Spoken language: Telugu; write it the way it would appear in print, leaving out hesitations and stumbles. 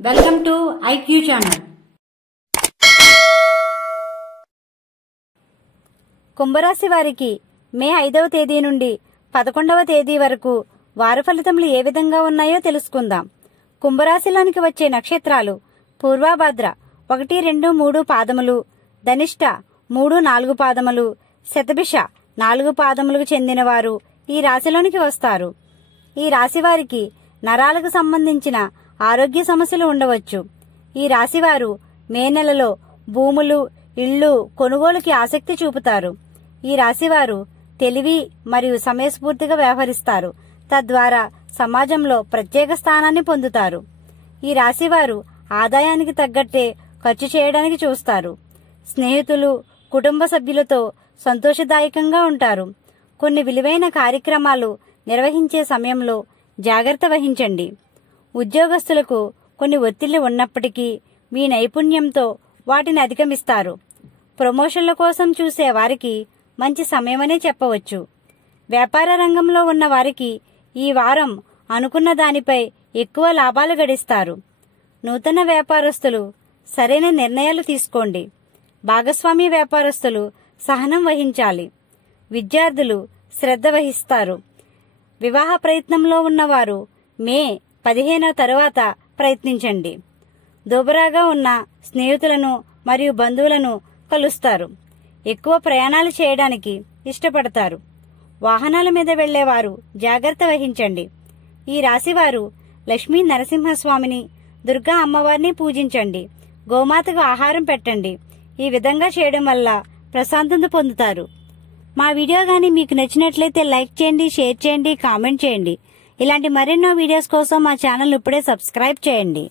Welcome to IQ channel. కుంభరాశి వారికి మే 5వ తేదీ నుండి 11వ తేదీ వరకు వార ఫలితములు ఏ విధంగా ఉన్నాయో తెలుసుకుందాం. కుంభరాశిలోనికి వచ్చే నక్షత్రాలు పూర్వభద్ర 1, 2, 3 పాదములు, ధనిష్ట 3, 4 పాదములు, శతభిష 4 పాదములకు చెందినవారు ఈ రాశిలోనికి వస్తారు. ఈ రాశి వారికి నరాలకు సంబంధించిన ఆరోగ్య సమస్యలు ఉండవచ్చు. ఈ రాశివారు మే నెలలో భూములు, ఇళ్లు కొనుగోలుకి ఆసక్తి చూపుతారు. ఈ రాశివారు తెలివి మరియు సమయస్ఫూర్తిగా వ్యవహరిస్తారు. తద్వారా సమాజంలో ప్రత్యేక స్థానాన్ని పొందుతారు. ఈ రాశివారు ఆదాయానికి తగ్గట్టే ఖర్చు చేయడానికి చూస్తారు. స్నేహితులు, కుటుంబ సభ్యులతో సంతోషదాయకంగా ఉంటారు. కొన్ని విలువైన కార్యక్రమాలు నిర్వహించే సమయంలో జాగ్రత్త వహించండి. ఉద్యోగస్తులకు కొన్ని ఒత్తిళ్లు ఉన్నప్పటికీ మీ నైపుణ్యంతో వాటిని అధిగమిస్తారు. ప్రమోషన్ల కోసం చూసే వారికి మంచి సమయమనే చెప్పవచ్చు. వ్యాపార రంగంలో ఉన్న వారికి ఈ వారం అనుకున్న దానిపై ఎక్కువ లాభాలు గడిస్తారు. నూతన వ్యాపారస్తులు సరైన నిర్ణయాలు తీసుకోండి. భాగస్వామి వ్యాపారస్తులు సహనం వహించాలి. విద్యార్థులు శ్రద్ధ వహిస్తారు. వివాహ ప్రయత్నంలో ఉన్నవారు మే 15 తరువాత ప్రయత్నించండి. దుబరాగా ఉన్న స్నేహితులను మరియు బంధువులను కలుస్తారు. ఎక్కువ ప్రయాణాలు చేయడానికి ఇష్టపడతారు. వాహనాల మీద వెళ్లేవారు జాగ్రత్త వహించండి. ఈ రాశివారు లక్ష్మీ నరసింహస్వామిని, దుర్గా అమ్మవారిని పూజించండి. గోమాతకు ఆహారం పెట్టండి. ఈ విధంగా చేయడం వల్ల ప్రశాంతత పొందుతారు. మా వీడియో గానీ మీకు నచ్చినట్లయితే లైక్ చేయండి, షేర్ చేయండి, కామెంట్ చేయండి. ఇలాంటి మరెన్నో వీడియోస్ కోసం మా ఛానల్ ఇప్పుడే సబ్స్క్రైబ్ చేయండి.